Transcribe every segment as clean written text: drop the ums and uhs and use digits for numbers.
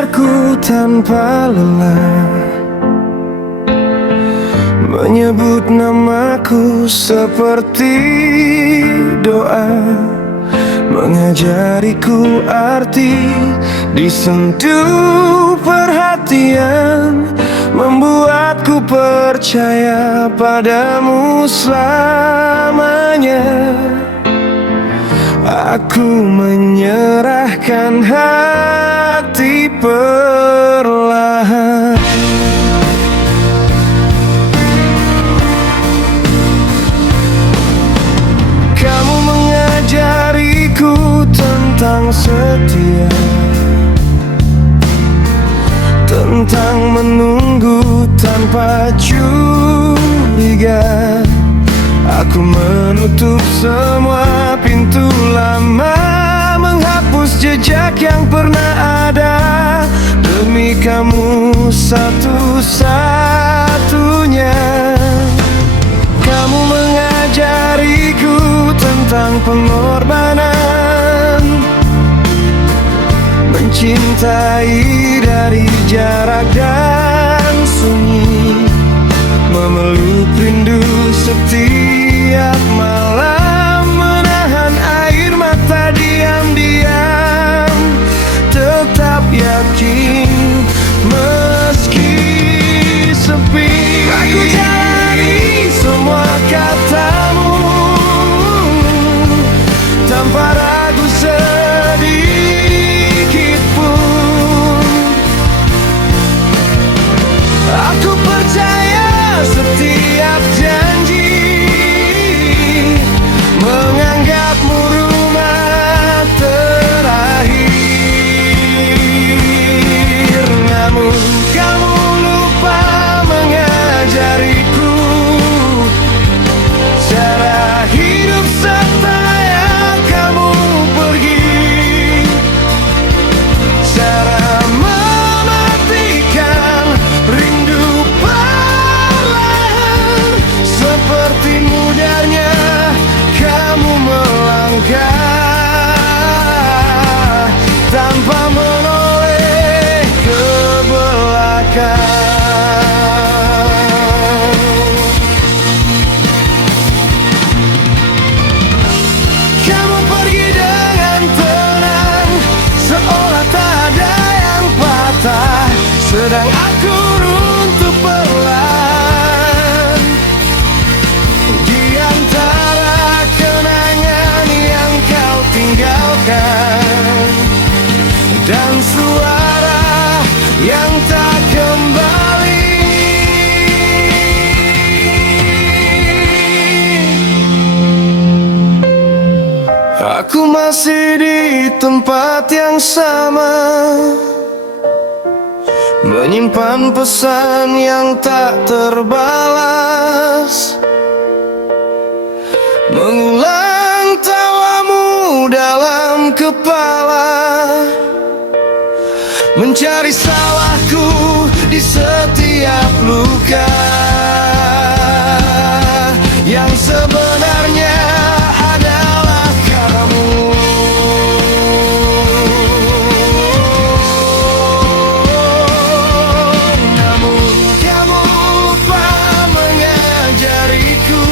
mengejarku tanpa lelah, menyebut namaku seperti doa, mengajariku arti disentuh perhatian, membuatku percaya padamu selamanya. Aku menyerahkan hati perlahan. Kamu mengajariku tentang setia, tentang menunggu tanpa curiga. Aku menutup semua pintu lama, menghapus jejak yang pernah ada, demi kamu satu-satunya. Kamu mengajariku tentang pengorbanan, mencintai dari jarak dan sunyi, memeluk rindu setiap malam, menahan air mata diam-diam, tetap yakin meski sepi. Aku jalani semua katamu tanpa ragu sedikit pun. Aku percaya setiap janji, menganggapmu rumah terakhir. Namun kamu lupa mengajariku cara hidup setelah kamu pergi, cara mematikan rindu perlahan, seperti mudarnya kamu melangkah tanpa menoleh ke belakang. Kamu pergi dengan tenang, seolah tak ada yang patah, sedang aku runtuh perlahan di antara kenangan yang kau tinggalkan, dan suara yang tak kembali. Aku masih di tempat yang sama, menyimpan pesan yang tak terbalas, mengulang tawamu dalam kepala, mencari salahku di setiap luka yang sebenarnya adalah kamu. Namun kamu lupa mengajariku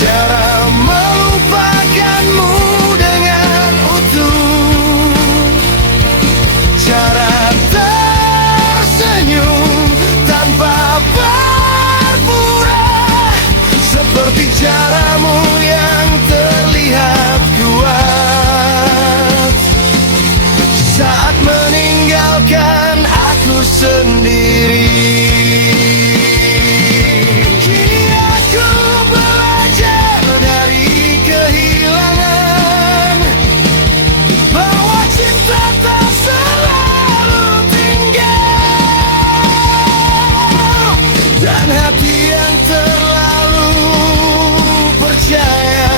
cara melupakanmu dengan utuh, cara tersenyum tanpa berpura, seperti caramu yang terlihat kuat saat meninggalkan aku sendiri. Kini aku belajar dari kehilangan, bahwa cinta tak selalu tinggal, dan hati yang terlalu percaya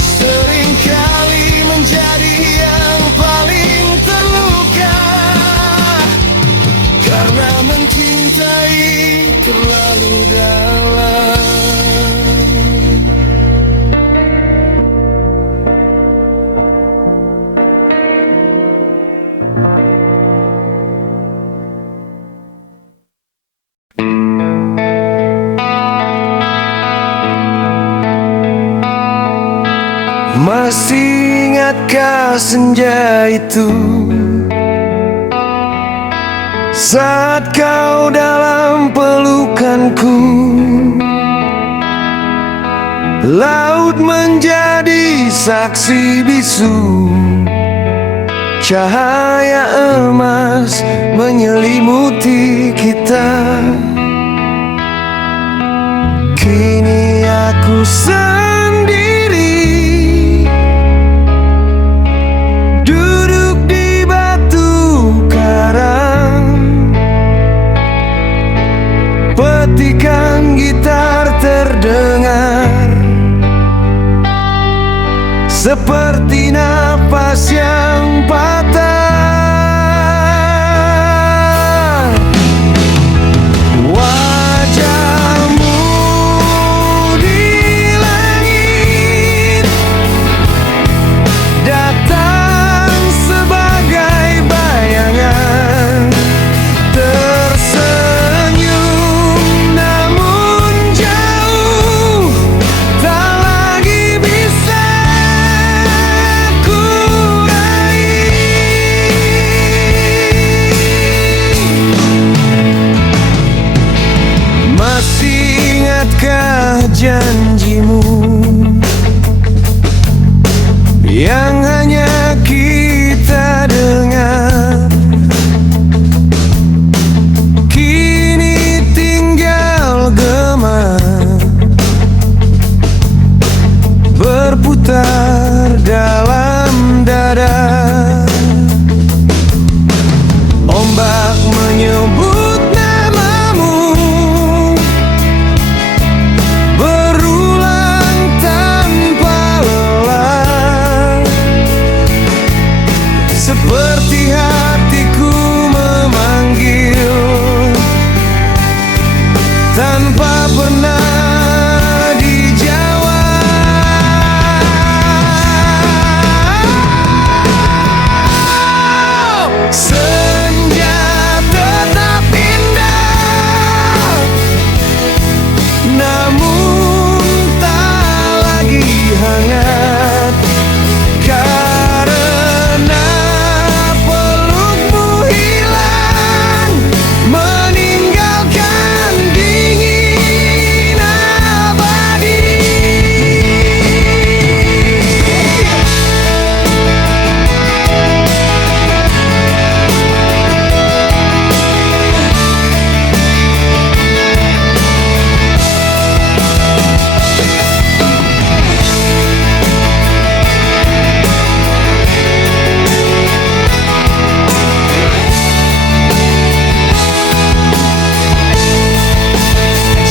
seringkali menjadi yang paling terluka, karena mencintai terlalu dalam. Masih ingatkah senja itu, saat kau dalam pelukanku? Laut menjadi saksi bisu, cahaya emas menyelimuti kita. Kini aku sendiri, duduk di batu karang, petikan gitar terdengar seperti napas yang patah. Wajahmu di langit datang sebagai bayangan, tersenyum namun jauh, tak lagi bisa ku raih. Masih ingatkah janjimu yang hanya kita dengar? Kini tinggal gema berputar dalam dada. Ombak menyebut namamu berulang tanpa lelah, seperti hatiku memanggil tanpa pernah dijawab. Senja tetap indah, namun tak lagi hangat, karena pelukmu hilang, meninggalkan dingin abadi.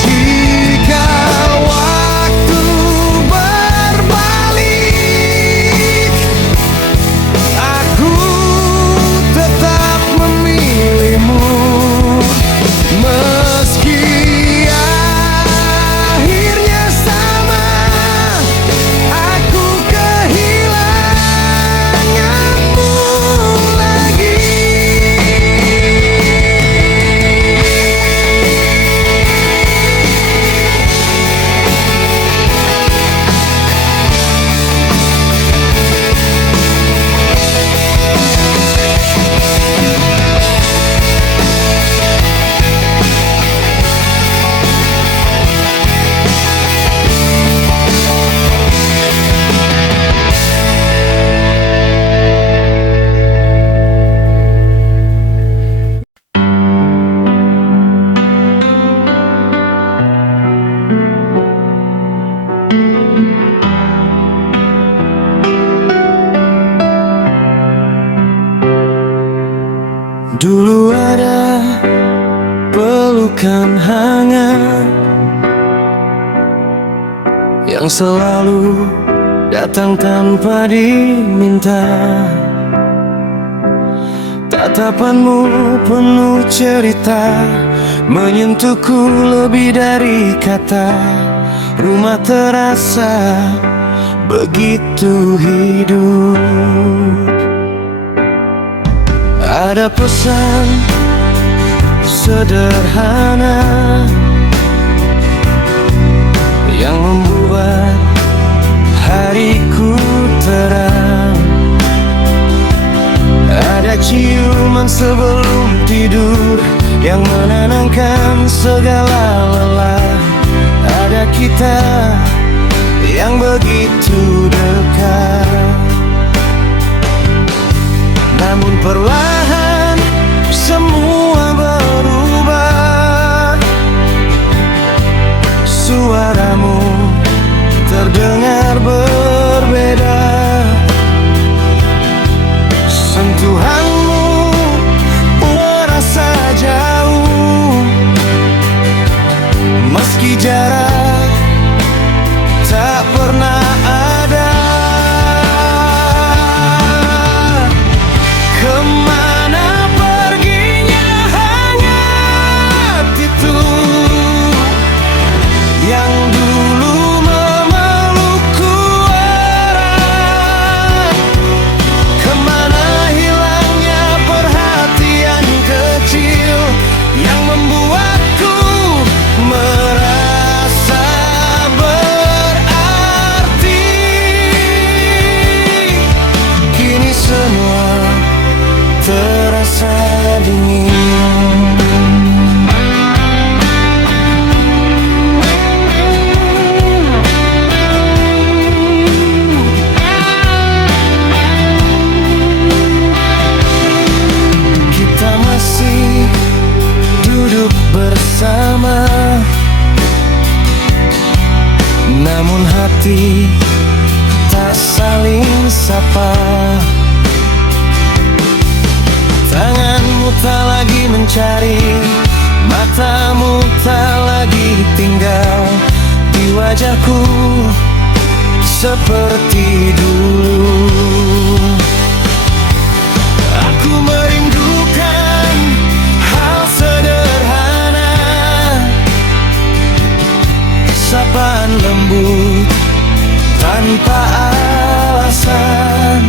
Jika waktu berbalik, aku tetap memilihmu, meski akhirnya sama, aku kehilanganmu lagi. Dulu ada pelukan hangat yang selalu datang tanpa diminta. Tatapanmu penuh cerita, menyentuhku lebih dari kata. Rumah terasa begitu hidup. Ada pesan sederhana yang membuat hariku kita yang begitu dekat. Namun perlahan semua berubah. Suaramu terdengar berbeda. Sentuhanmu terasa jauh. Meski jarak tak pernah ada. Kemana perginya hangat itu yang dulu memelukku erat? Kemana hilangnya perhatian kecil yang membuatku merasa berarti? Kini semua terasa dingin. Kita masih duduk bersama, namun hati tak saling sapa. Tanganmu tak lagi mencari, matamu tak lagi tinggal di wajahku seperti dulu. Aku merindukan hal sederhana, sapaan lembut tanpa alasan,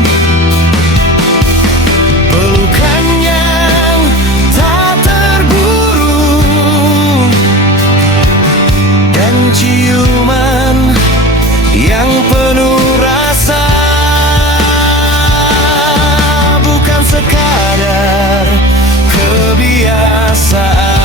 pelukan yang tak terburu, dan ciuman yang penuh rasa. Bukan sekadar kebiasaan.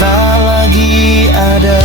Tak lagi ada.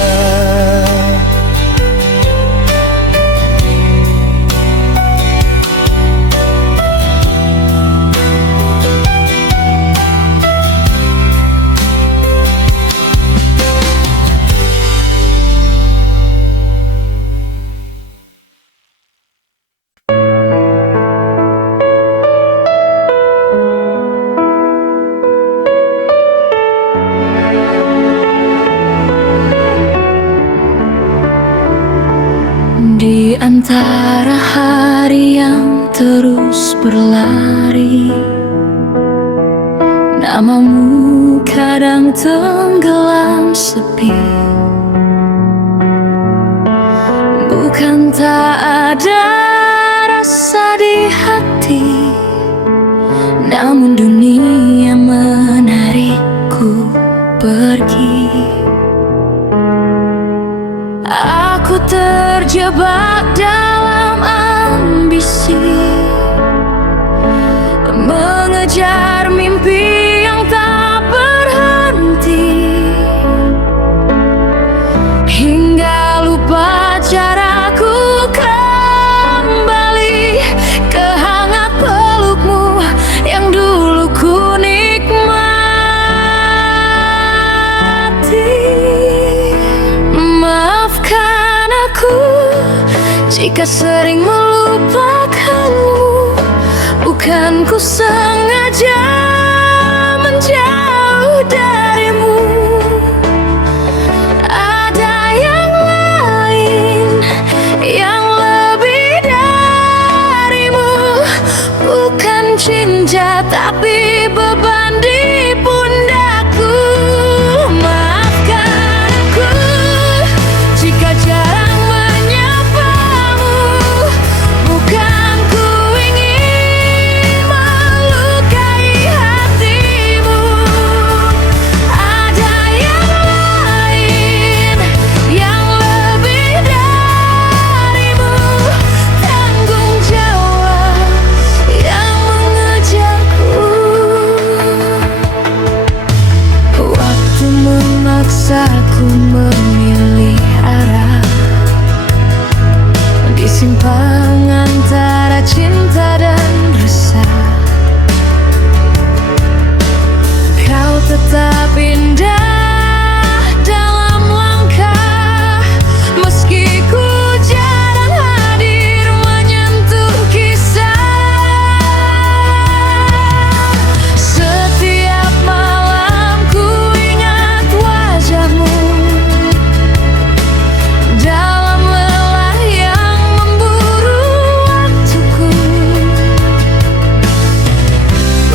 Di antara hari yang terus berlari, namamu kadang tenggelam sepi. Bukan tak ada rasa di hati, namun dunia menarikku pergi. Aku terjebak dalam ambisi, mengejar mimpi yang tak berhenti, hingga lupa jarak Jika sering melupakanmu, bukan ku sengaja menjauh darimu. Ada yang lain yang lebih darimu, bukan cinta tapi beban di pundakku. Maafkan aku jika jarang menyapamu, bukan ku ingin melukai hatimu. Ada yang lain yang lebih darimu, tanggung jawab yang mengejarku. Waktu memaksaku memilih arah di simpang antara cinta dan resah. Kau tetap indah dalam langkah, meski ku jarang hadir menyentuh kisah. Setiap malam ku ingat wajahmu dalam lelah yang memburu waktuku.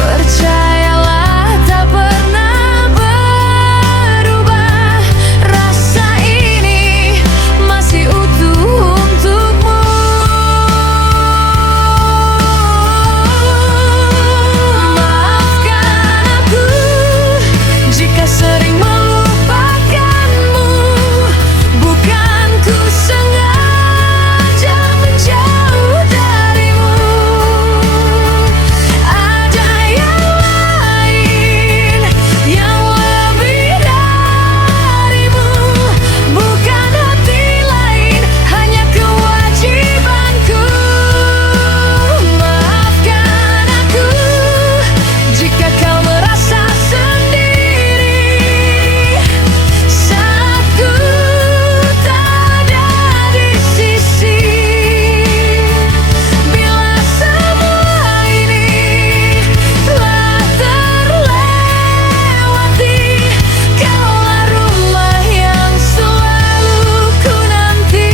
Percayalah tak pernah berubah, rasa ini masih utuh untukmu. Maafkan aku jika sering melupakanmu, bukan ku sengaja menjauh darimu. Ada yang lain yang lebih darimu, bukan hati lain, hanya kewajibanku. Maafkan aku jika kau merasa sendiri saat ku tak ada di sisi. Bila semua ini telah terlewati, kaulah rumah yang selalu ku nanti.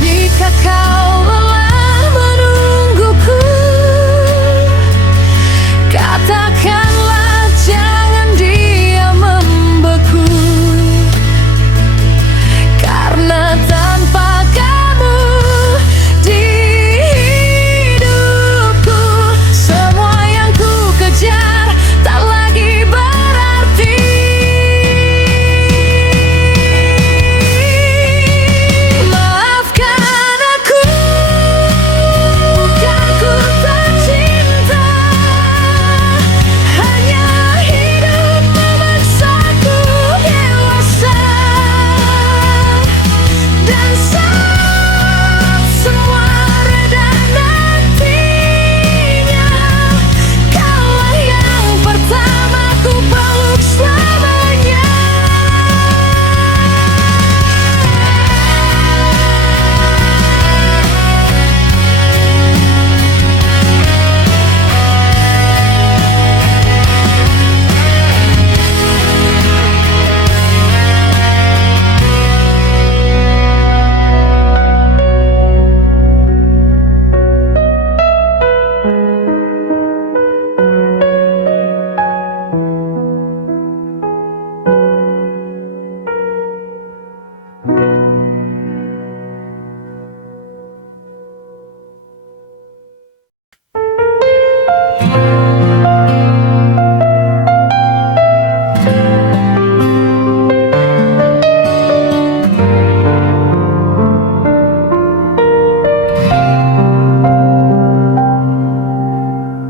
Jika kau lelah menungguku, katakanlah jangan diam membeku. Karena tanpa kamu di hidupku, semua yang ku kejar tak lagi berarti. Maafkan aku, bukan ku tak cinta, hanya hidup memaksaku dewasa. Dan saat semua reda nantinya, kaulah yang pertama ku peluk selamanya.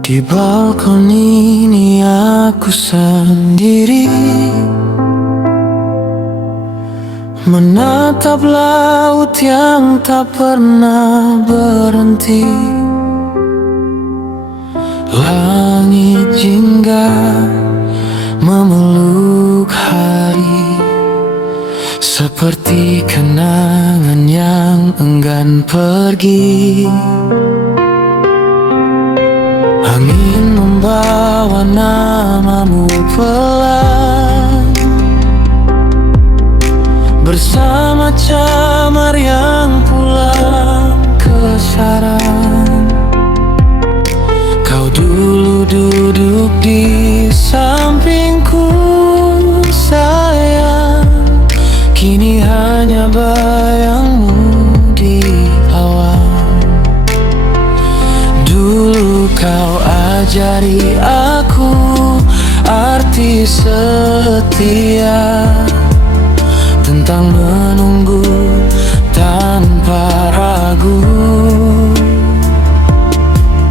Di balkon ini aku sendiri, menatap laut yang tak pernah berhenti. Langit jingga memeluk hari, seperti kenangan yang enggan pergi. Angin membawa namamu pelan, bersama camar yang pulang ke sarang. Kau dulu duduk di sampingku sayang, kini hanya bayangmu di awan. Dulu kau ajari aku arti setia, tentang menunggu tanpa ragu,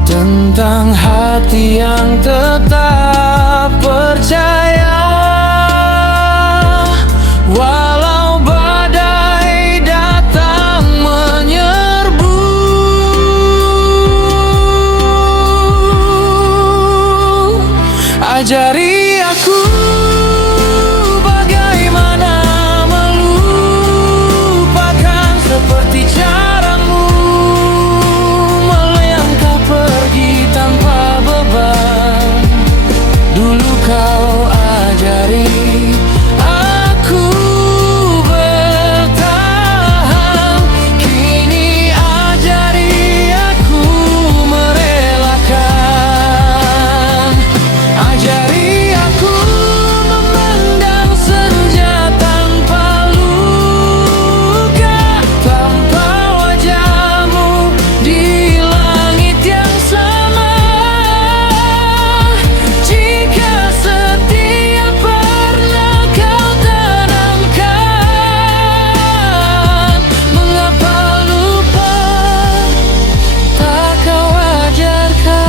tentang hati yang tetap percaya. Walau badai datang menyerbu, ajari aku bagaimana melupakan, seperti caramu melangkah pergi tanpa beban. Dulu kau ajari aku bertahan, kini ajari aku merelakan. Ajari aku memandang senja tanpa luka, tanpa wajahmu di langit yang sama. Jika setia pernah kau tanamkan, mengapa lupa tak kau ajarkan?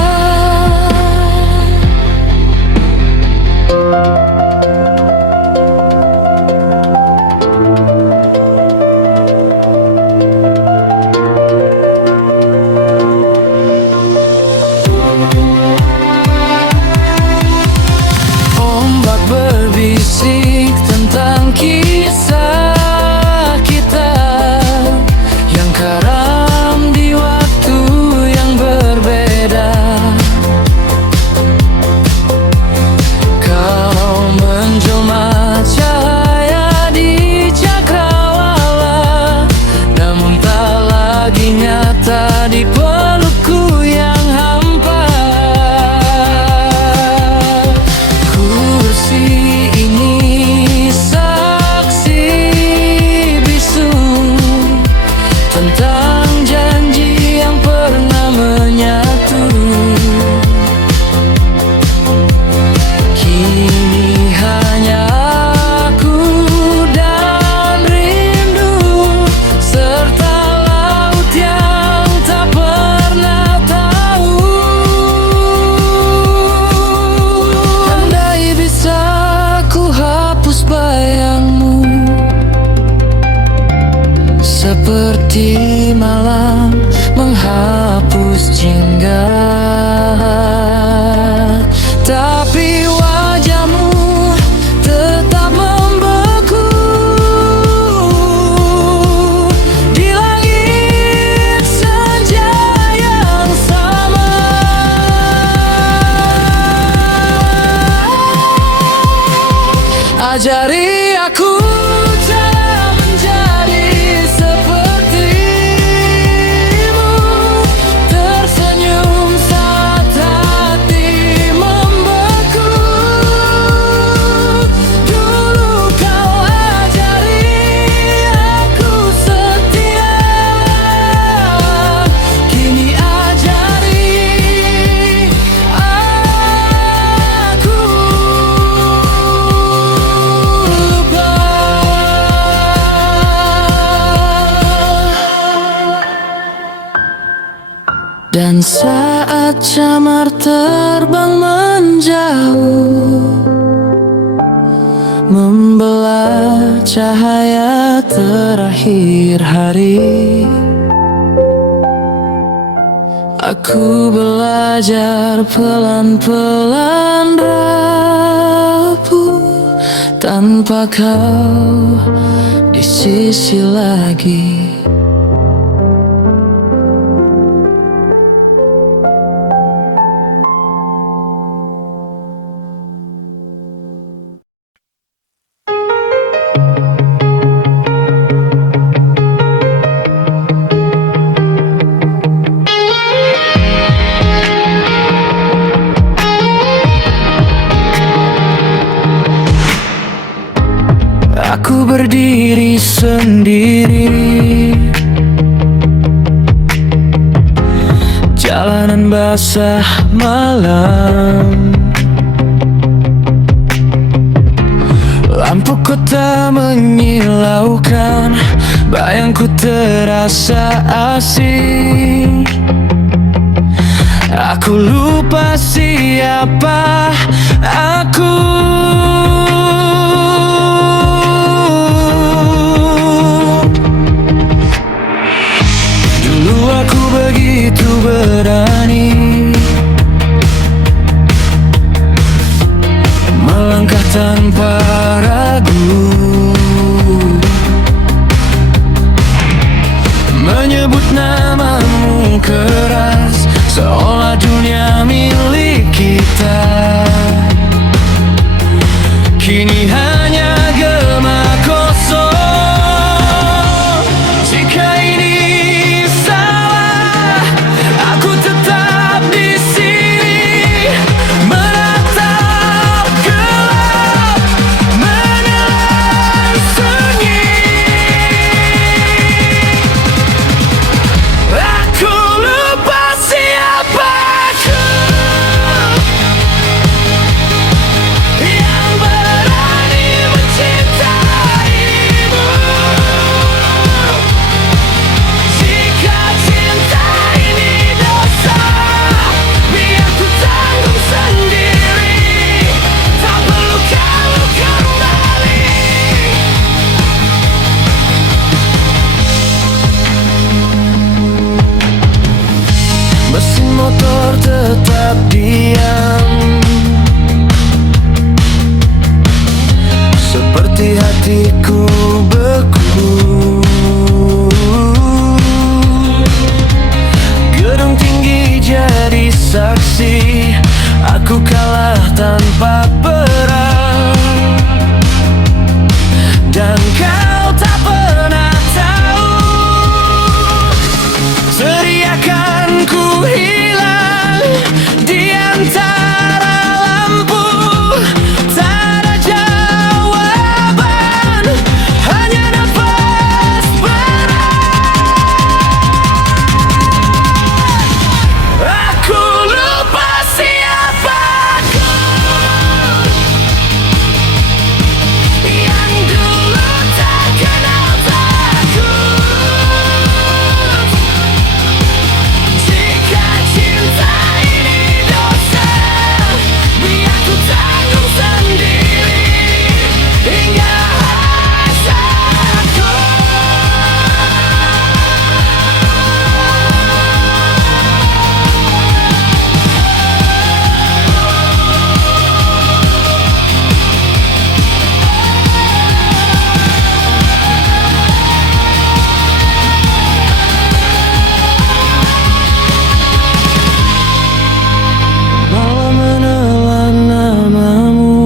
Ombak berbisik tentang kisah kita yang karam di waktu yang berbeda. Kau menjelma cahaya di cakrawala, namun tak lagi nyata di pelukku yang hampa. Kursi ini saksi bisu tentang janji yang pernah menyatu. Kini hanya aku dan rindu, serta laut yang tak pernah tahu. Andai bisa ku hapus bayangmu, seperti malam menghapus jingga, tapi wajahmu tetap membeku di langit senja yang sama. Ajari aku cara menjadi sepertimu, tersenyum saat hati membeku. Dulu kau ajari aku setia, kini ajari aku lupa. Dan saat camar terbang menjauh, membelah cahaya terakhir hari, aku belajar pelan-pelan rapuh tanpa kau di sisi lagi. Aku berdiri sendiri, jalanan basah malam, lampu kota menyilaukan, bayangku terasa asing. Aku lupa siapa aku. Aku begitu berani melangkah tanpa ragu, menyebut namamu keras, seolah dunia milik kita. Kini hanya gema kosong. Jika ini motor tetap diam, seperti hatiku beku. Gedung tinggi jadi saksi, aku kalah tanpa perang, dan kau tak pernah tahu teriakanku hilang di antara lampu. Tak ada jawaban, hanya nafas berat. Aku lupa siapa aku yang dulu tak kenal takut. Jika cinta ini dosa, biar ku tanggung sendiri hingga hasratku. Malam menelan namamu,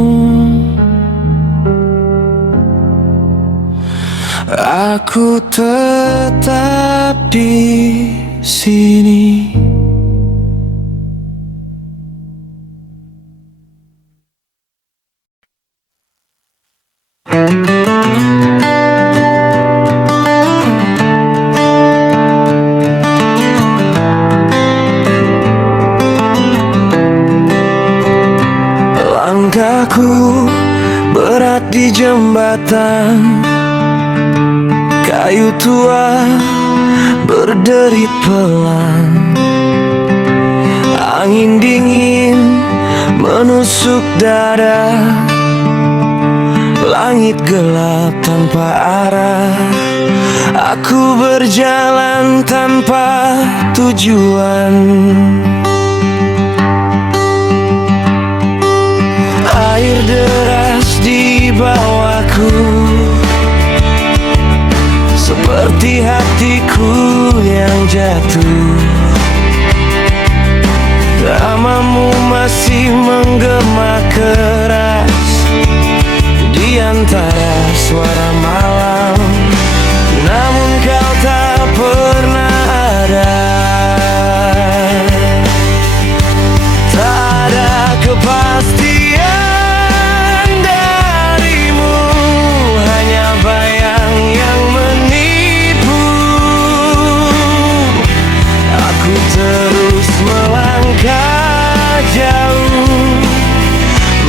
aku tetap di sini. Langkahku berat di jembatan kayu tua, berderit pelan. Angin dingin menusuk dada, langit gelap tanpa arah. Aku berjalan tanpa tujuan. Air deras di bawahku, di hatiku yang jatuh. Namamu masih menggema keras di antara suara malam, namun kau tak pernah ada. Tak ada kepastian darimu, hanya bayang yang menipu. Aku terus melangkah jauh,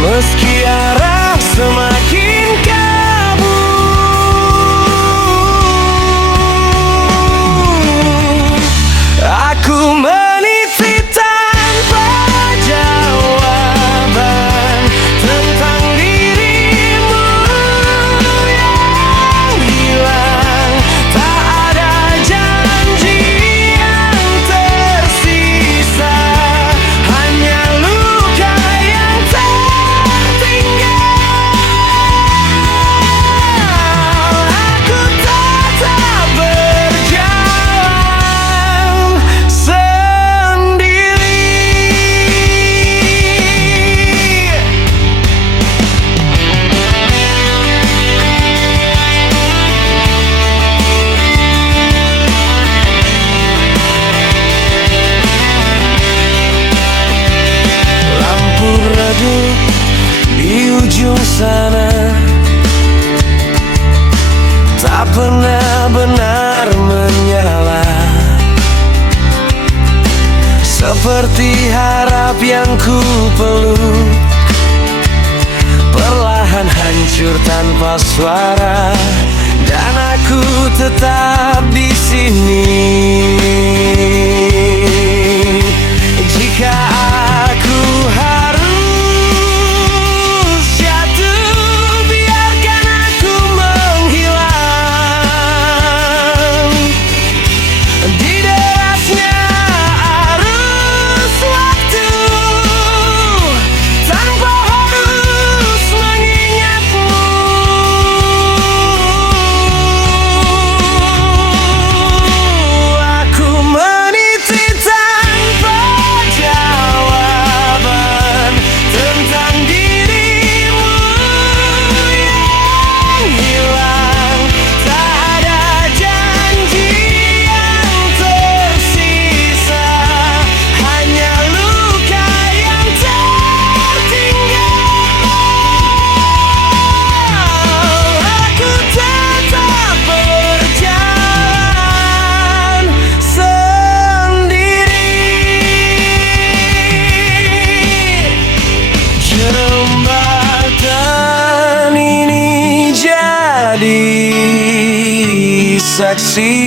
meski arah semakin kabur. Aku meniti tanpa jawaban tentang dirimu yang hilang. Tak ada janji yang tersisa, hanya luka yang tertinggal. Aku tetap berjalan sendiri. Lampu redup di ujung sana, tak pernah benar menyala. Seperti harap yang ku peluk, perlahan hancur tanpa suara, dan aku tetap di sini. Jika aku harus jatuh, biarkan aku menghilang di derasnya arus waktu, tanpa harus mengingatmu. Aku meniti tanpa jawaban tentang dirimu yang hilang. Tak ada janji yang tersisa, hanya luka yang tertinggal. Aku tetap berjalan sendiri. Jembatan ini jadi saksi,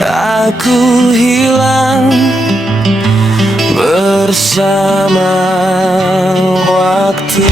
aku hilang bersama waktu.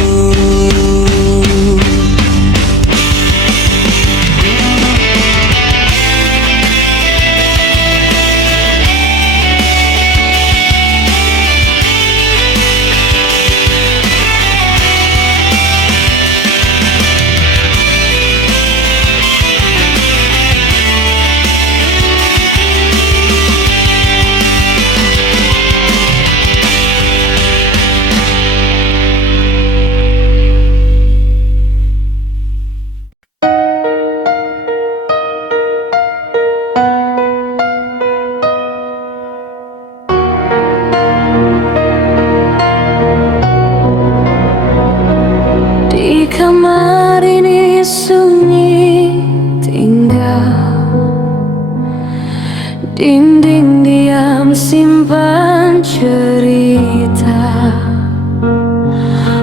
Di kamar ini sunyi tinggal, dinding diam simpan cerita.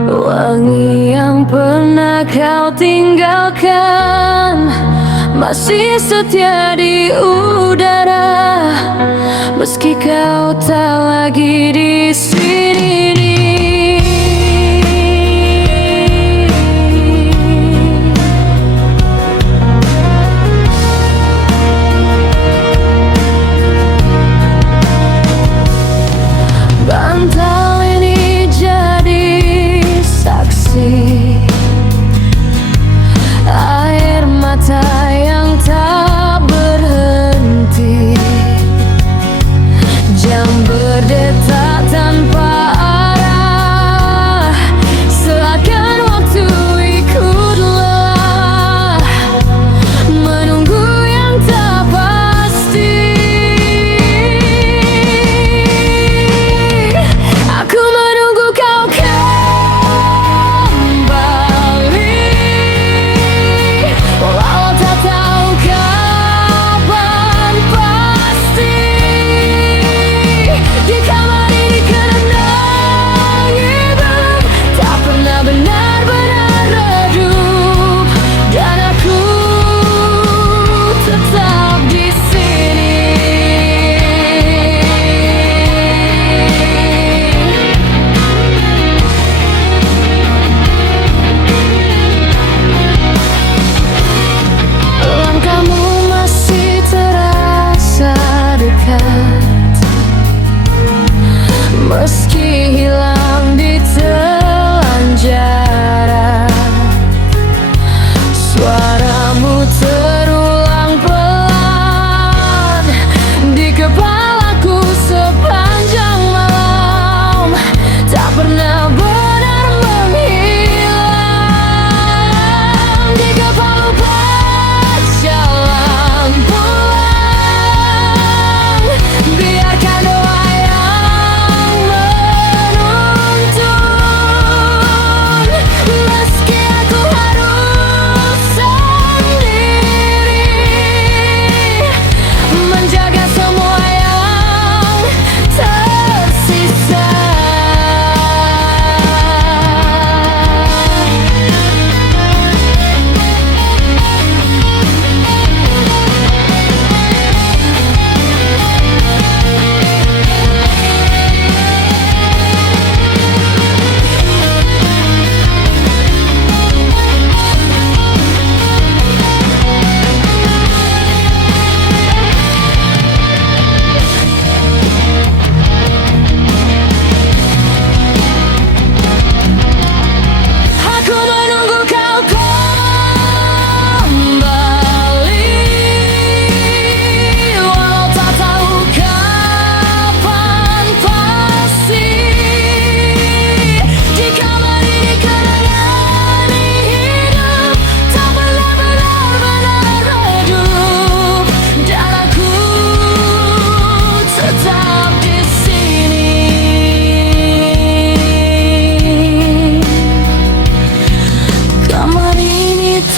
Wangi yang pernah kau tinggalkan masih setia di udara, meski kau tak lagi di sini. Bantal ini jadi saksi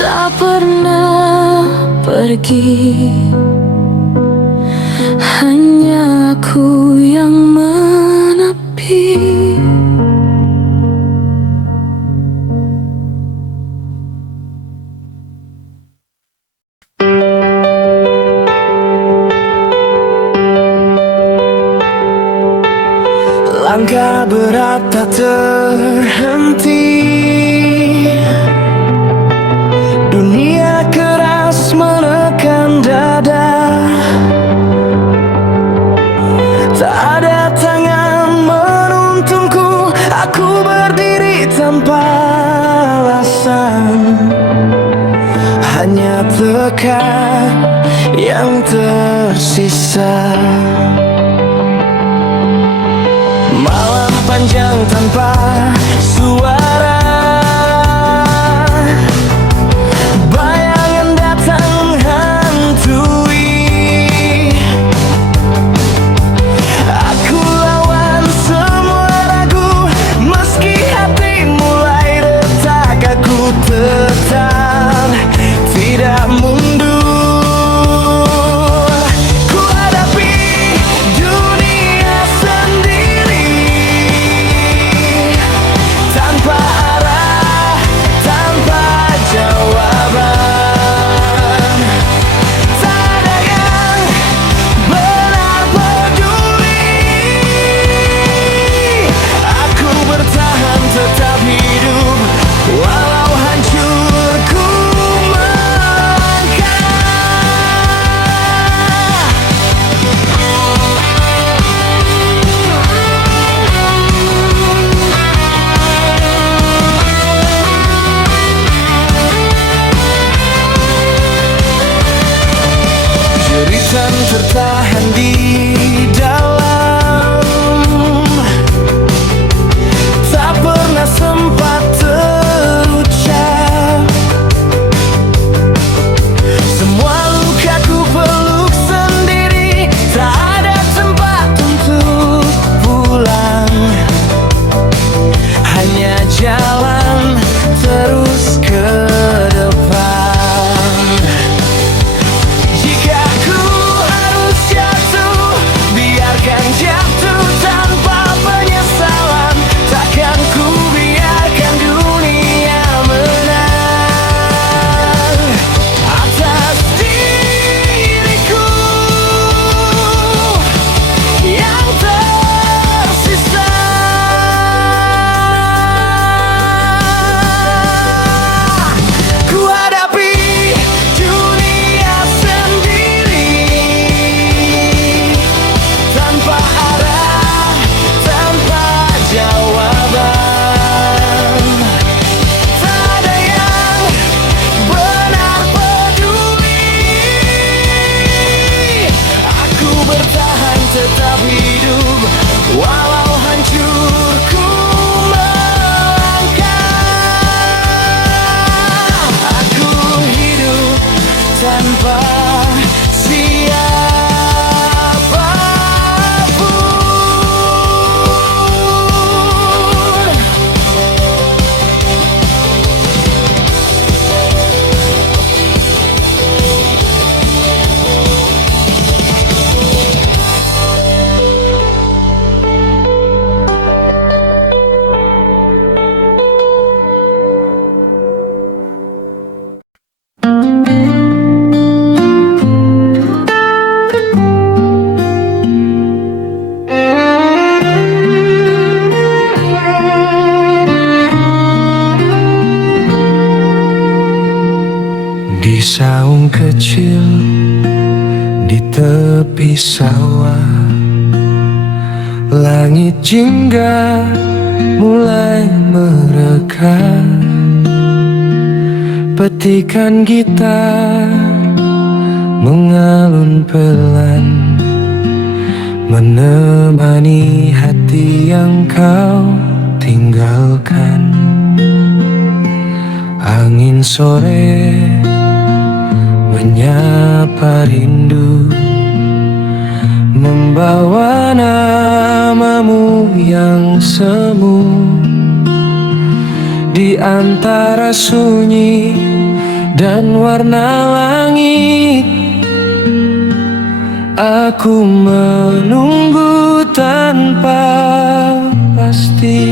tak pernah pergi. Hanya aku yang menepi. Langkah berat tak terhenti. Dunia keras menekan dada. Tak ada tangan menuntunku. Aku berdiri tanpa alasan. Hanya tekad yang tersisa. Malam panjang tanpa suara. Bayangan datang menghantui. Aku lawan semua ragu. Meski hati mulai retak, aku tetap tidak mundur. Ku hadapi dunia sendiri. Tanpa arah, tanpa jawaban. Tak ada yang benar peduli. Aku bertahan tetap hidup. Walau hancur ku melangkah. Jeritan tertahan di dalam. Tak pernah sempat terucap. Semua lukaku peluk sendiri. Tak ada tempat untuk pulang. Hanya jalan terus ke depan. Jika ku harus jatuh, biarkan jatuh tanpa penyesalan. Takkan ku biarkan dunia menang atas diriku yang tersisa. Ku hadapi dunia sendiri. Tanpa arah, tanpa jawaban. Tak ada yang benar peduli. Aku bertahan tetap hidup. Walau hancur ku melangkah. Aku hidup tanpa siapapun. Di saung kecil di tepi sawah, langit jingga mulai mereka. Petikan gitar mengalun pelan, menemani hati yang kau tinggalkan. Angin sore menyapa rindu, membawa namamu yang semu. Di antara sunyi dan warna langit. Aku menunggu tanpa pasti.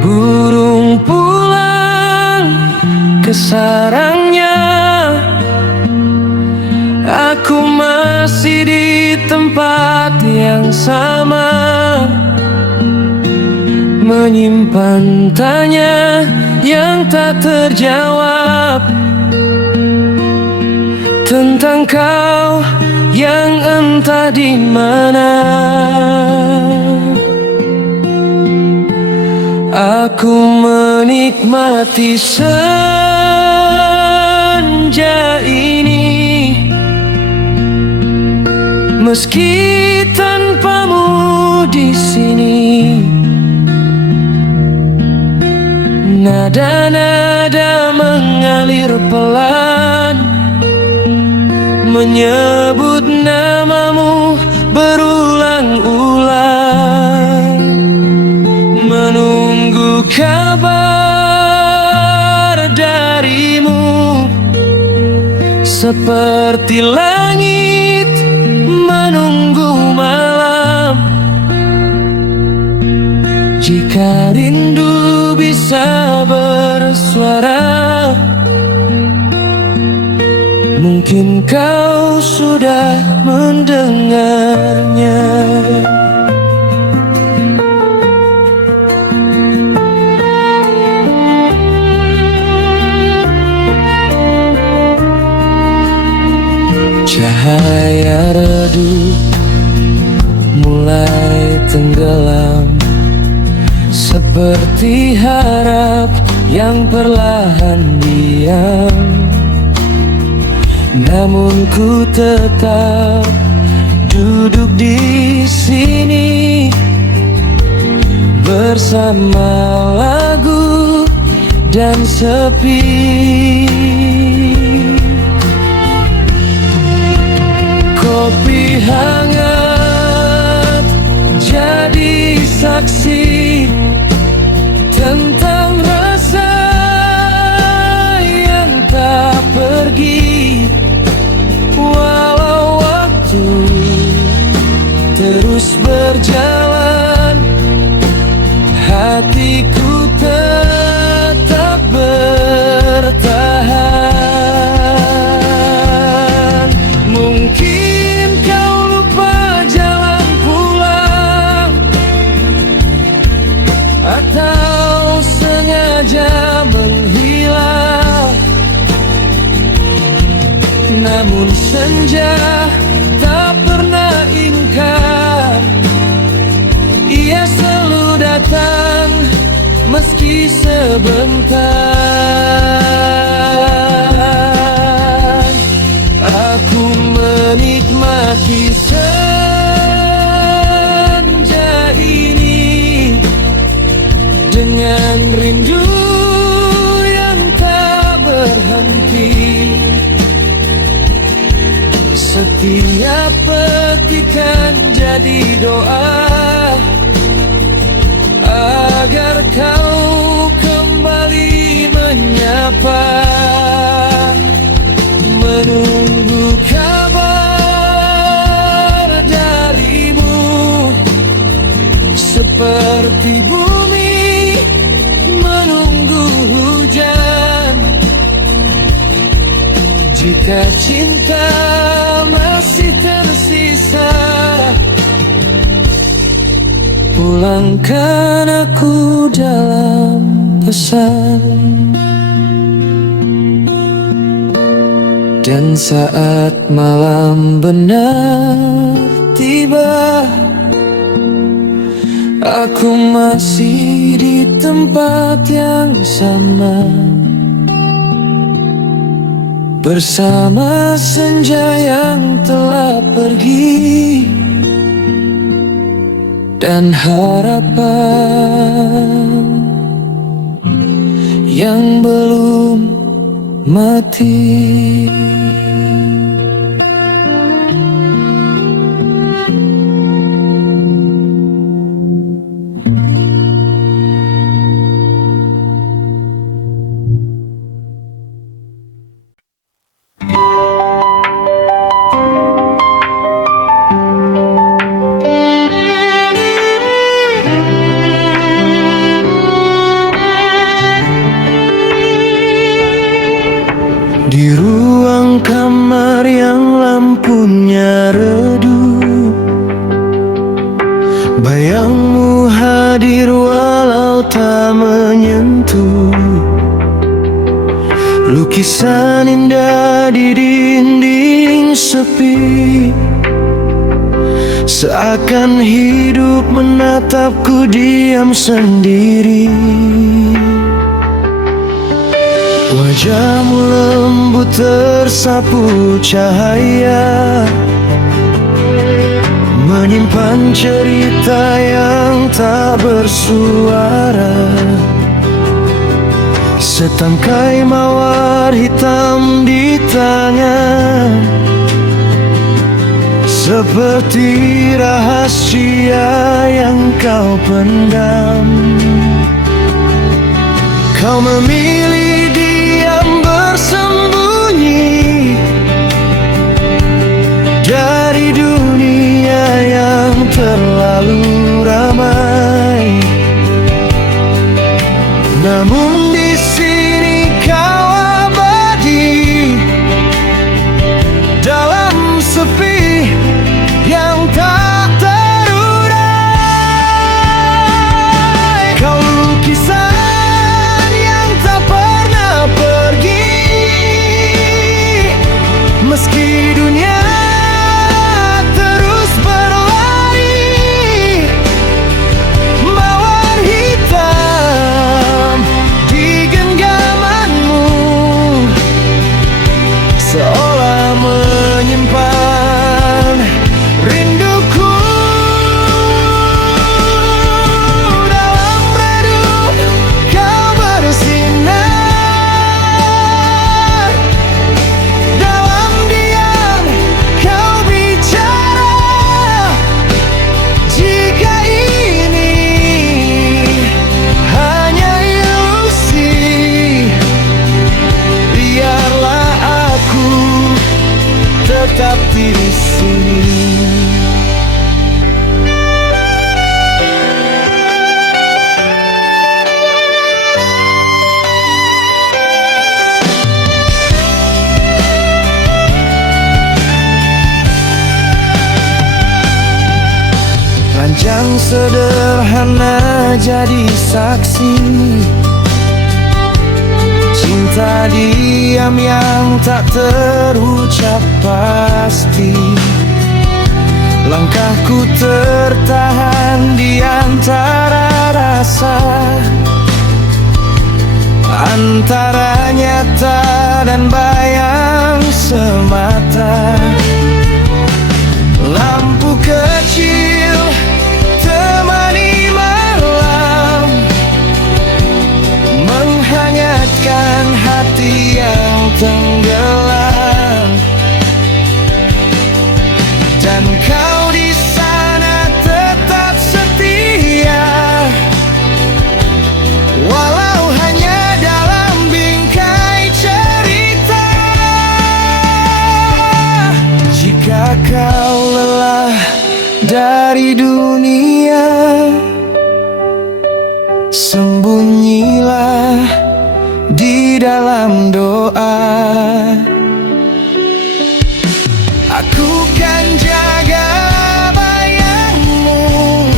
Burung pulang ke sarangnya, aku masih di tempat yang sama, menyimpan tanya yang tak terjawab tentang kau yang entah di mana. Aku menikmati senja ini, meski tanpamu di sini. Nada-nada mengalir pelan, menyebut namamu berulang-ulang, menunggu kabar darimu, seperti langit menunggu malam. Jika rindu bisa bersuara, mungkin kau sudah mendengarnya. Cahaya redup mulai tenggelam, seperti harap yang perlahan diam. Namun ku tetap duduk di sini bersama lagu dan sepi. Kopi hangat jadi saksi tentang rasa yang tak pergi. Walau waktu terus berjalan, hatiku tetap bertahan. Mungkin kau lupa jalan pulang, atau sengaja menghilang. Namun senja tak pernah ingkar, ia selalu datang meski sebentar. Aku menikmati senja ini dengan rindu yang tak berhenti. Setiap petikan jadi doa agar kau kembali menyapa, menunggu kabar darimu, seperti bumi menunggu hujan. Jika cinta masih tersisa, pulangkan aku dalam pesan. Dan saat malam benar tiba, aku masih di tempat yang sama, bersama senja yang telah pergi, dan harapan yang belum mati. tak menyentuh. Lukisan indah di dinding sepi, seakan hidup menatapku diam sendiri. Wajahmu lembut tersapu cahaya, menyimpan cerita yang tak bersuara. Setangkai mawar hitam di tangan, seperti rahasia yang kau pendam. Kau memilih diam bersembunyi dari dunia yang terlalu ramai. Namun di sini kau abadi, dalam sepi yang tak terurai. Kau lukisan yang tak pernah pergi, meski dunia terus berlari. Mawar hitam di genggamanmu, seolah menyimpan rinduku. Dalam redup kau bersinar, dalam diam kau bicara. Jika ini hanya ilusi, biarlah aku tetap di sini. Ranjang sederhana jadi saksi, cinta diam yang tak terucap pasti. Langkahku tertahan di antara rasa, antara nyata dan bayang semata. Lampu kecil temani malam, menghangatkan hati yang tenggelam. Dan kau di sana tetap setia, walau hanya dalam bingkai cerita. Jika kau lelah dari dunia, sembunyilah di dalam doa. Aku kan jaga bayangmu,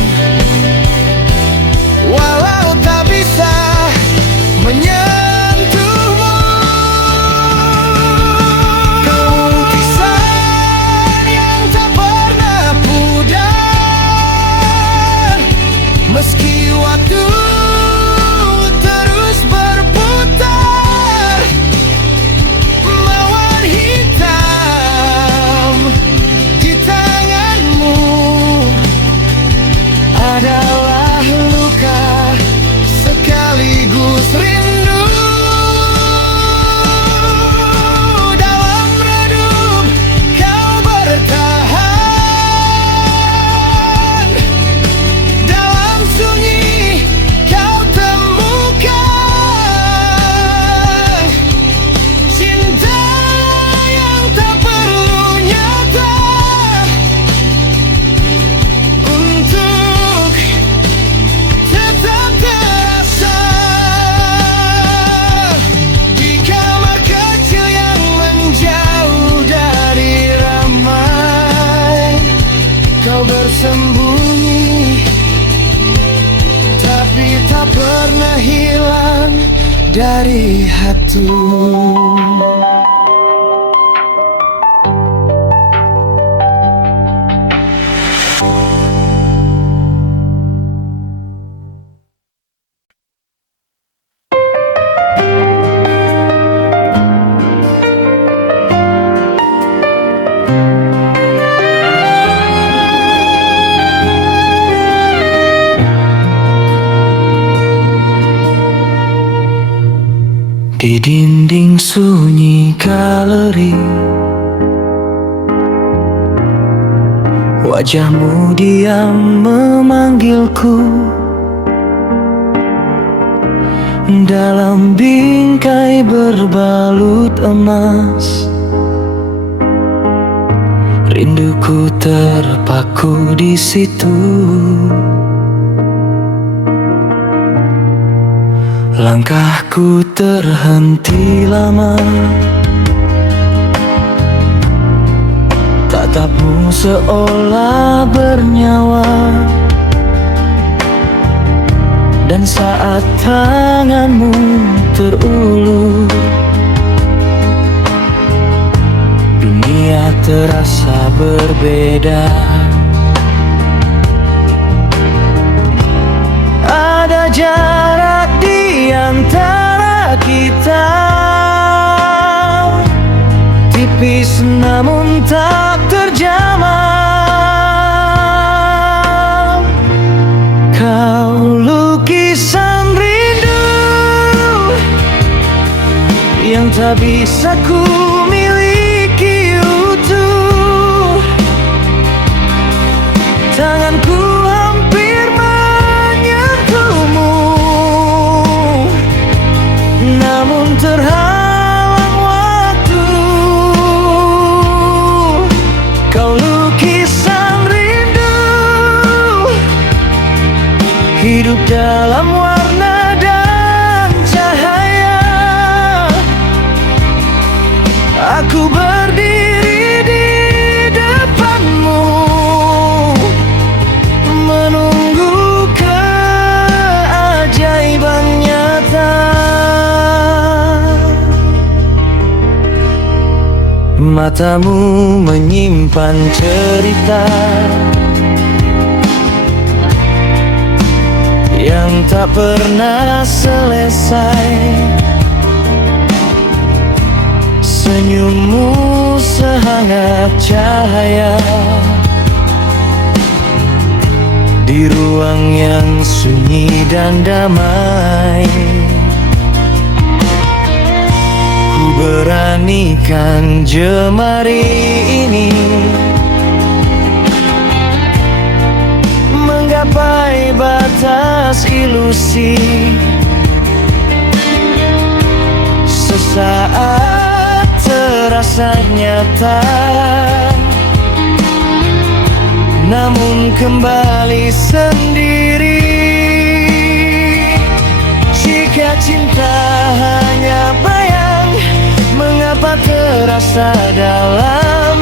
walau tak bisa menyentuhmu. Kau lukisan yang tak pernah pudar, meski waktu terus berputar. Mawar hitam di tanganmu adalah luka sekaligus rindu. Dalam redup kau bertahan, dalam sunyi tak pernah hilang dari hati. Di dinding sunyi galeri, wajahmu diam memanggilku. Dalam bingkai berbalut emas, rinduku terpaku di situ. Langkahku terhenti lama, tatapmu seolah bernyawa. Dan saat tanganmu terulur, dunia terasa berbeda. Ada jarak di antara kita, tipis namun tak terjamah. Kau lukisan rindu yang tak bisa ku miliki utuh. Tanganku hampir menyentuhmu, namun terhalang waktu. Kau lukisan rindu, hidup dalam warna dan cahaya. Aku berdiri di depanmu, menunggu keajaiban nyata. Matamu menyimpan cerita yang tak pernah selesai. Senyummu sehangat cahaya di ruang yang sunyi dan damai. Ku beranikan jemari ini, menggapai batas ilusi. Sesaat terasa nyata, namun kembali sendiri. Jika cinta hanya bayang, mengapa terasa dalam?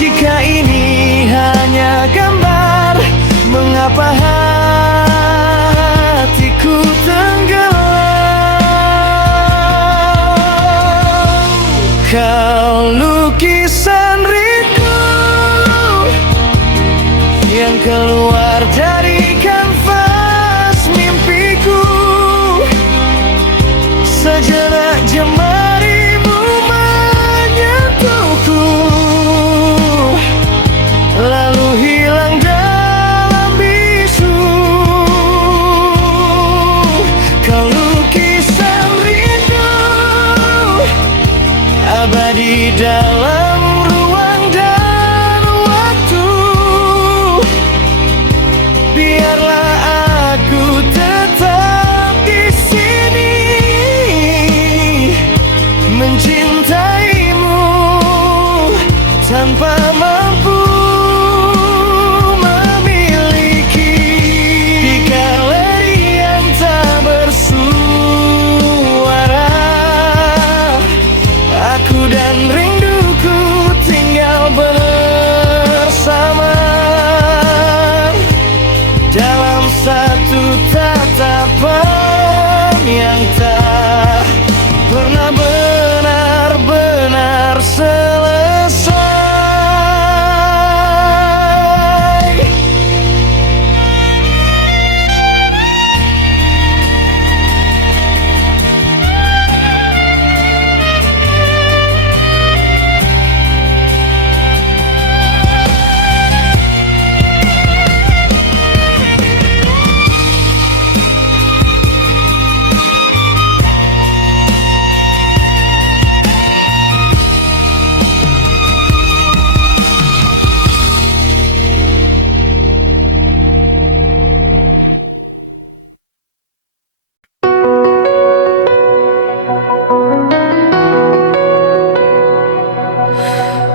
Jika ini hanya gambar, mengapa hatiku tenggelam? Kau lukisan rindu yang keluar dari kanvas mimpiku. Sejenak jemarimu menyentuhku, ratapan yang tak pernah benar-benar selesai.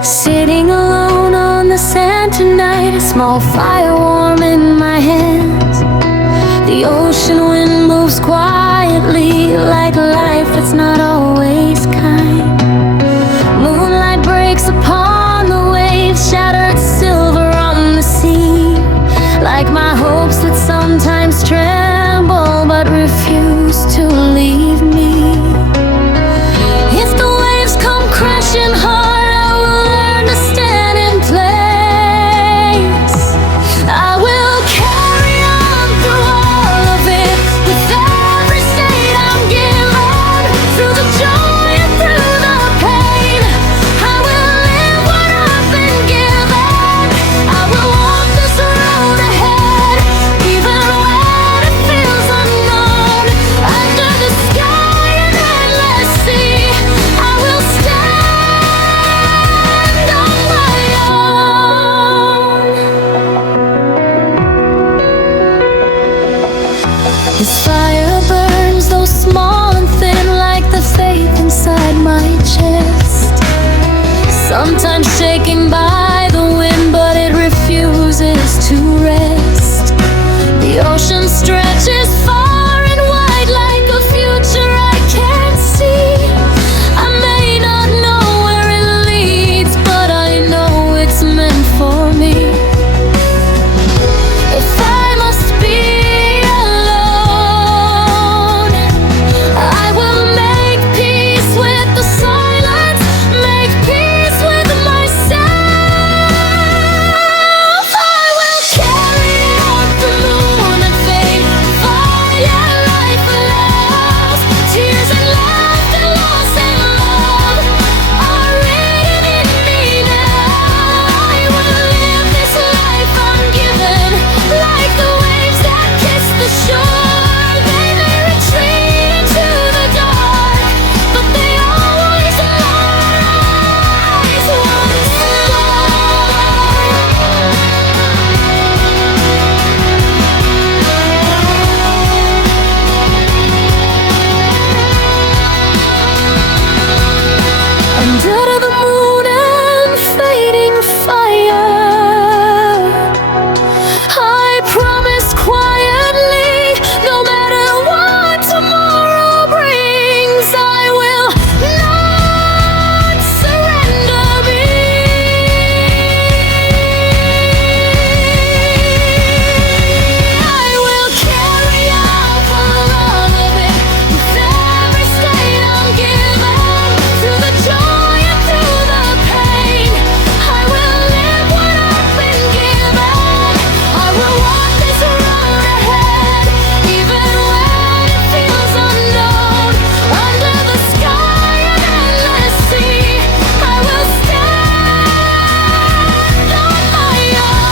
Sitting alone on the sand tonight, a small fire warm in my hands. The ocean wind moves quietly, like life that's not always kind. Moonlight breaks upon the waves, shattered silver on the sea. Like my hopes that sometimes tremble but refuse to leave me. If the waves come crashing hard, I will learn to stand in place. I will carry on through all of it, with every state I'm given, through the joy and through the pain. I will live what I've been given. I will walk this road ahead, even when it feels unknown. Under the sky and endless sea, I will stand on my own. This fire burns, though small and thin, like the faith inside my chest. Sometimes shaken by the wind, but it refuses to rest. The ocean stretches far and wide, like a future I can't see. I may not know where it leads, but I know it's meant for me. If I must be alone, I will make peace with the silence, make peace with myself. I will carry on the moon and fade, fire life allows. Tears and laughter, loss and love are written in me now. I will live this life I'm given, like the waves that kiss the shore. They may retreat into the dark, but they always rise once under the moon and fading fire, I promise quietly, no matter what tomorrow brings, I will not surrender me. I will carry on for all of it, with every state I'm given, through the joy and through the pain. I will live what I've been given. I will walk this road ahead, even when it feels unknown. Under the sky and endless sea, I will stand on my own.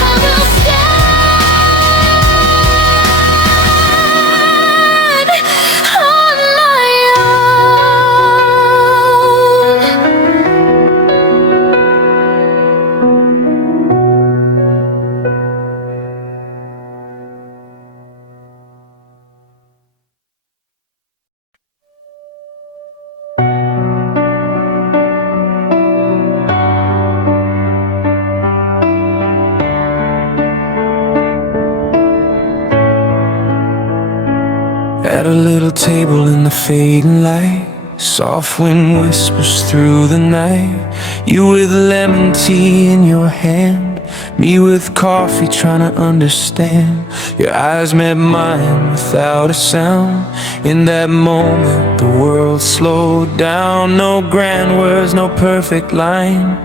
I will stand on my At a little table in the fading light, Soft wind whispers through the night. You with lemon tea in your hand, me with coffee trying to understand. Your eyes met mine without a sound. In that moment the world slowed down. No grand words, no perfect line,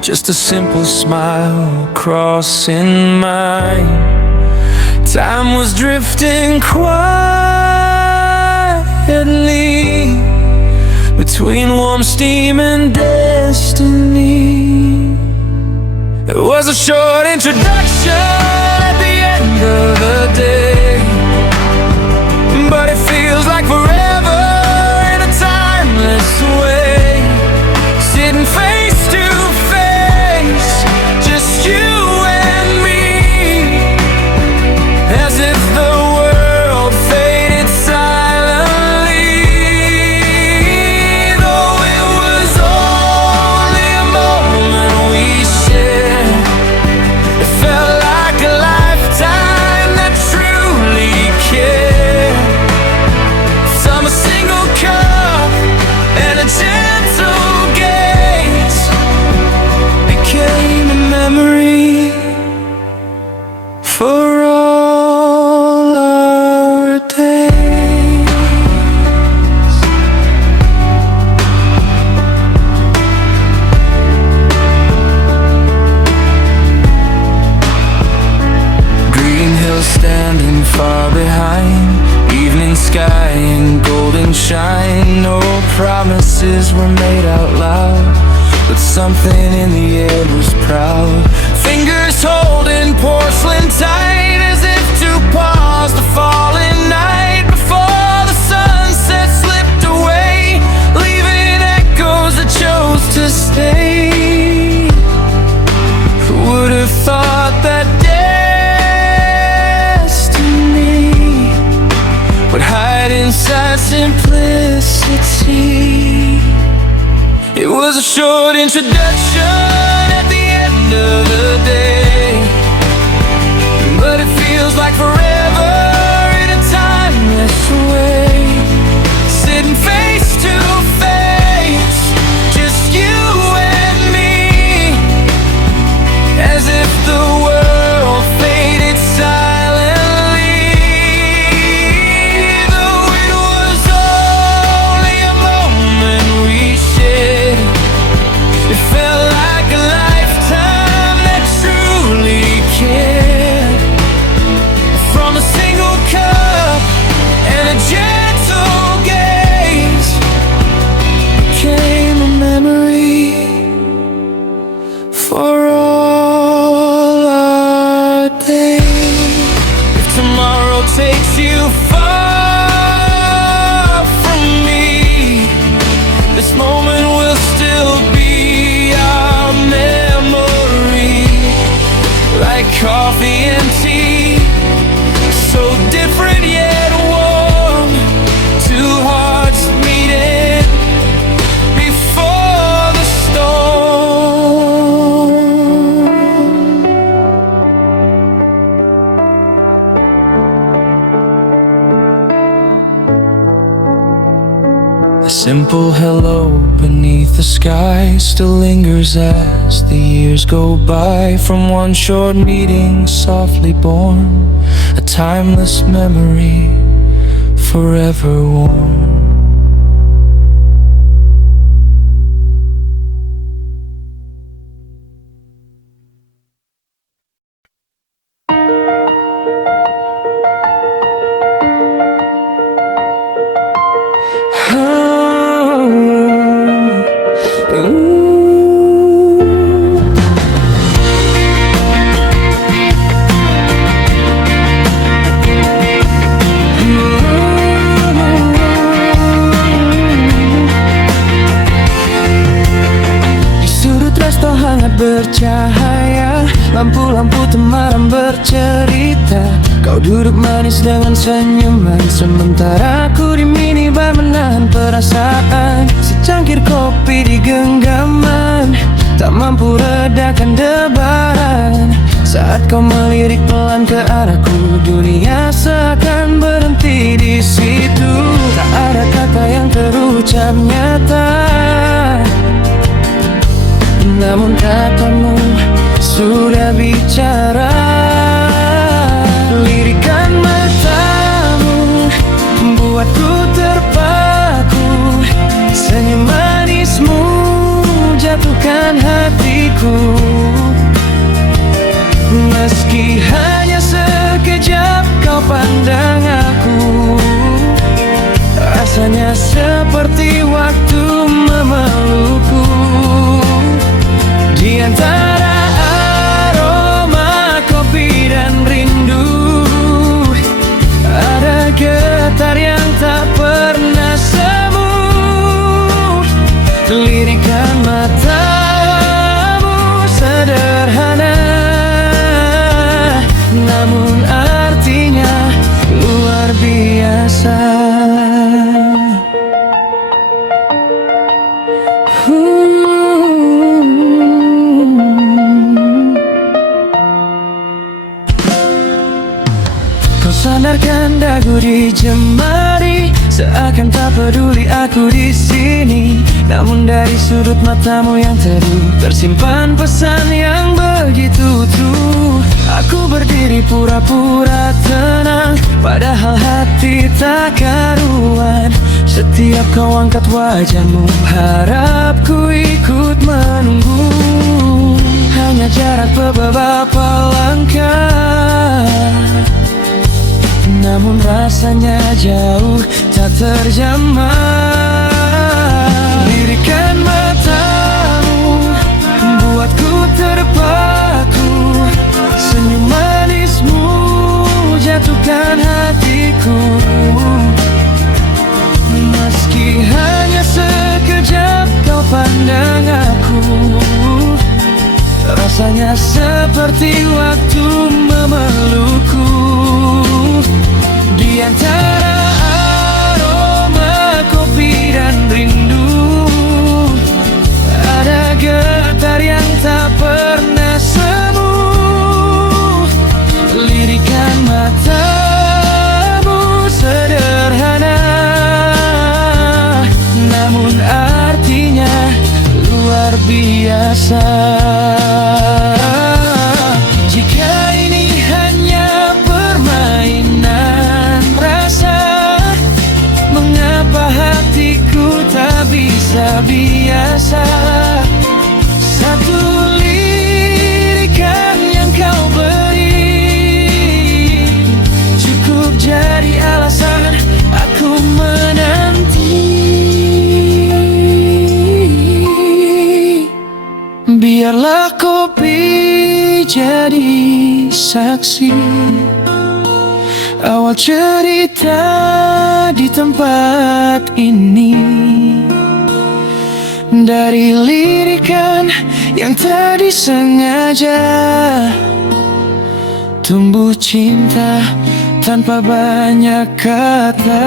just a simple smile crossing mine. Time was drifting quietly between warm steam and destiny. It was a short introduction at the end of the day, but it feels like forever in a timeless way. Sitting face to face, just you and me, as if the world faded silently. Though it was only a moment we shared, it felt like a lifetime that truly cared. From a single cup and a gentle gaze became a memory for all our days. Green hills standing far behind, evening sky in golden shine. No promises were made out loud, but something in the air was proud. Fingers holding porcelain tight, as if to pause the falling night before the sunset slipped away, leaving echoes that chose to stay. Who would have thought that destiny would hide inside simplicity? It was a short introduction at the end of the day, but it feels like forever in a timeless way. Sitting face to face, just you and me, as if the world faded silently. Though it was only a moment we shared, it felt like a lifetime that truly cared. From a single cup and a gentle gaze became a memory for all our days. If tomorrow takes you far from me, this moment will still be our memory. Like coffee and tea, so different yet warm. Two hearts meeting before the storm. A simple hello beneath the sky still lingers as the years go by. From one short meeting softly born, a timeless memory forever warm. Bercahaya, lampu-lampu temaram bercerita. Kau duduk manis dengan senyuman, sementara aku di minibar menahan perasaan. Secangkir kopi di genggaman, tak mampu redakan debaran. Saat Saat kau melirik pelan ke arahku, dunia seakan berhenti di situ. Tak ada kata yang terucap nyata, namun katamu sudah bicara. Lirikan matamu buatku terpaku, senyum manismu jatuhkan hatiku. Meski hanya sekejap kau pandang aku, rasanya seperti waktu memelukku. Di antara aroma kopi dan rindu, ada getar yang tak pernah semu. Lirikan matamu sederhana, namun artinya luar biasa. Kau sandarkan dagu di jemari, seakan tak peduli aku di sini. Namun dari sudut matamu yang teduh tersimpan pesan yang begitu true. Aku berdiri pura-pura tenang, padahal hati tak karuan. Setiap kau angkat wajahmu, harap ku ikut menunggu. Hanya jarak beberapa langkah, namun rasanya jauh tak terjamah. Lirikan matamu buatku terpaku, senyum manismu jatuhkan hatiku. Meski hanya sekejap kau pandang aku, rasanya seperti waktu memelukku. Di antara aroma kopi dan rindu, ada getar yang tak pernah semu. Lirikan matamu sederhana, namun artinya luar biasa. Jika ini hanya permainan rasa, mengapa hatiku tak bisa biasa? Satu lirikan yang kau beri cukup jadi alasan aku menanti. Biarlah kopi jadi saksi awal cerita di tempat ini. Dari lirikan yang tak disengaja, tumbuh cinta tanpa banyak kata.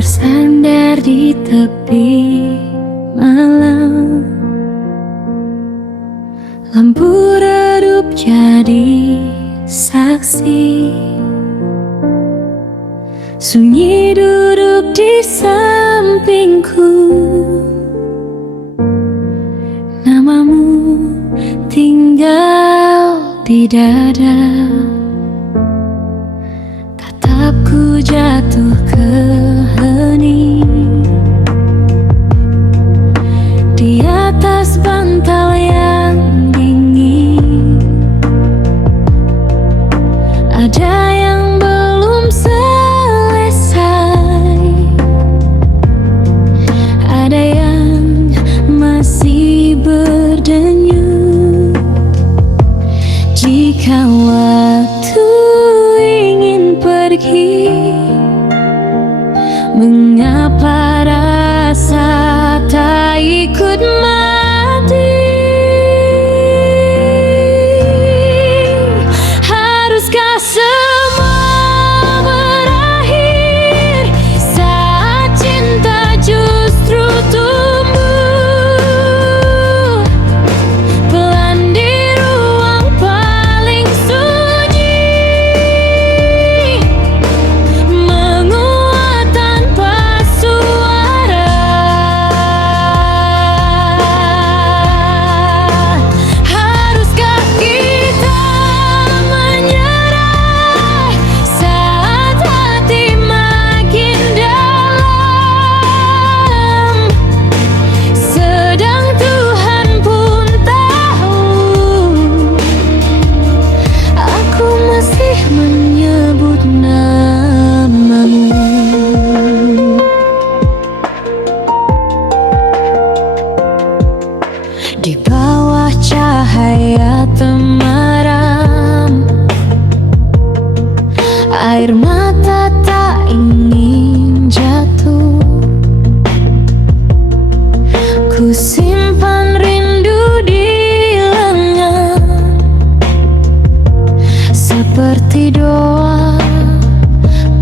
Bersandar di tepi malam, lampu redup jadi saksi. Sunyi duduk di sampingku, namamu tinggal di dada. Tatapku jatuh ke hening di atas bantal yang dingin. Ada yang belum selesai Jika waktu ingin pergi, mengapa rasa tak ikut mati? Haruskah semua berakhir saat cinta justru tumbuh pelan di ruang paling sunyi, menguat tanpa suara? Haruskah kita menyerah saat hati makin dalam? Sedang Tuhan pun tahu aku masih menyebut namamu. Di bawah cahaya temaram, air mata tak ingin jatuh. Ku simpan rindu di lengan, seperti doa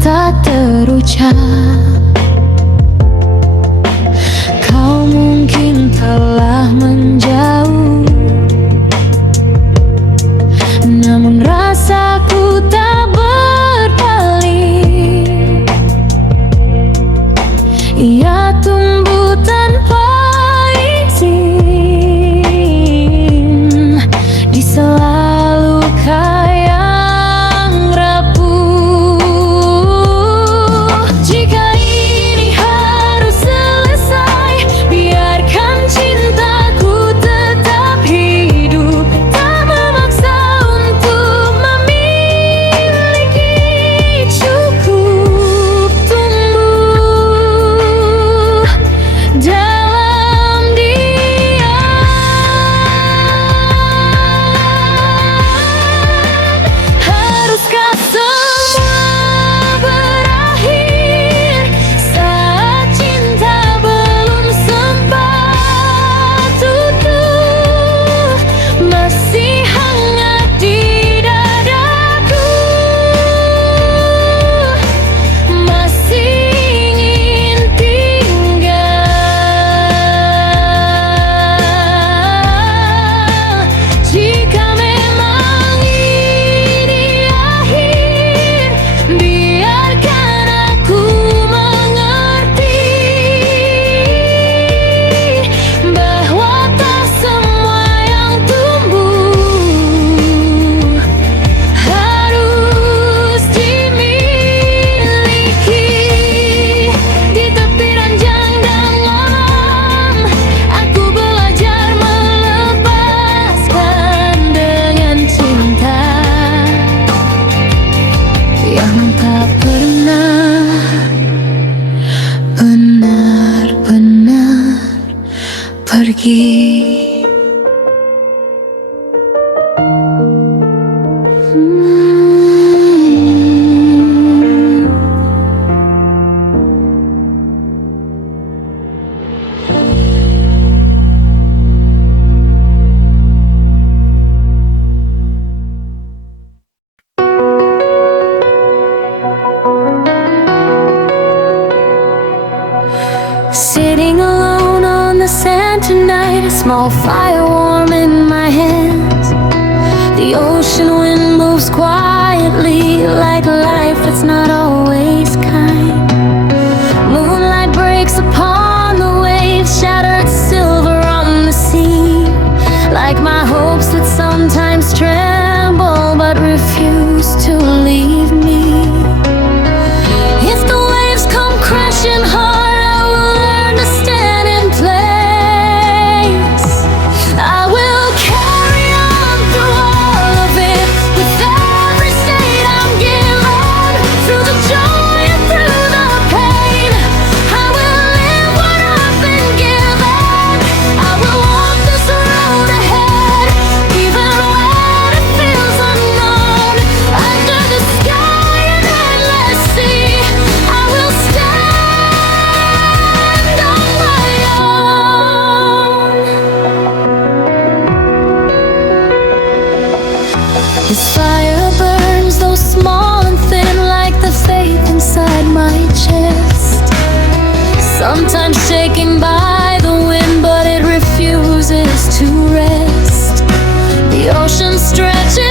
tak terucap. Kau mungkin telah menjauh, namun rasaku tak berpaling. Ia tumbuh tanpa izin di sela luka yang rapuh. Jika ini harus selesai, biarkan cintaku tetap hidup. Tak memaksa untuk memiliki, cukup tumbuh dalam diam. Haruskah semua berakhir saat cinta belum sempat utuh, masih hangat di dadaku, masih ingin tinggal? Jika memang ini akhir, biarkan aku mengerti bahwa tak semua yang tumbuh harus dimiliki. Di tepi ranjang dan alam, aku belajar melepaskan dengan cinta yang tak pernah benar-benar pergi. Sitting alone on the sand tonight, a small fire warm in my hands. The ocean wind moves quietly, like life that's not always kind. Moonlight breaks upon the waves, shattered silver on the sea. Like my hopes that sometimes tremble but refuse to leave me. If the waves come crashing hard, I will learn to stand in place. I will carry on through all of it, with every state I'm given, through the joy and through the pain. I will live what I've been given. I will walk this road ahead, even when fire burns, though small and thin, like the faith inside my chest. Sometimes shaking by the wind, but it refuses to rest. The ocean stretches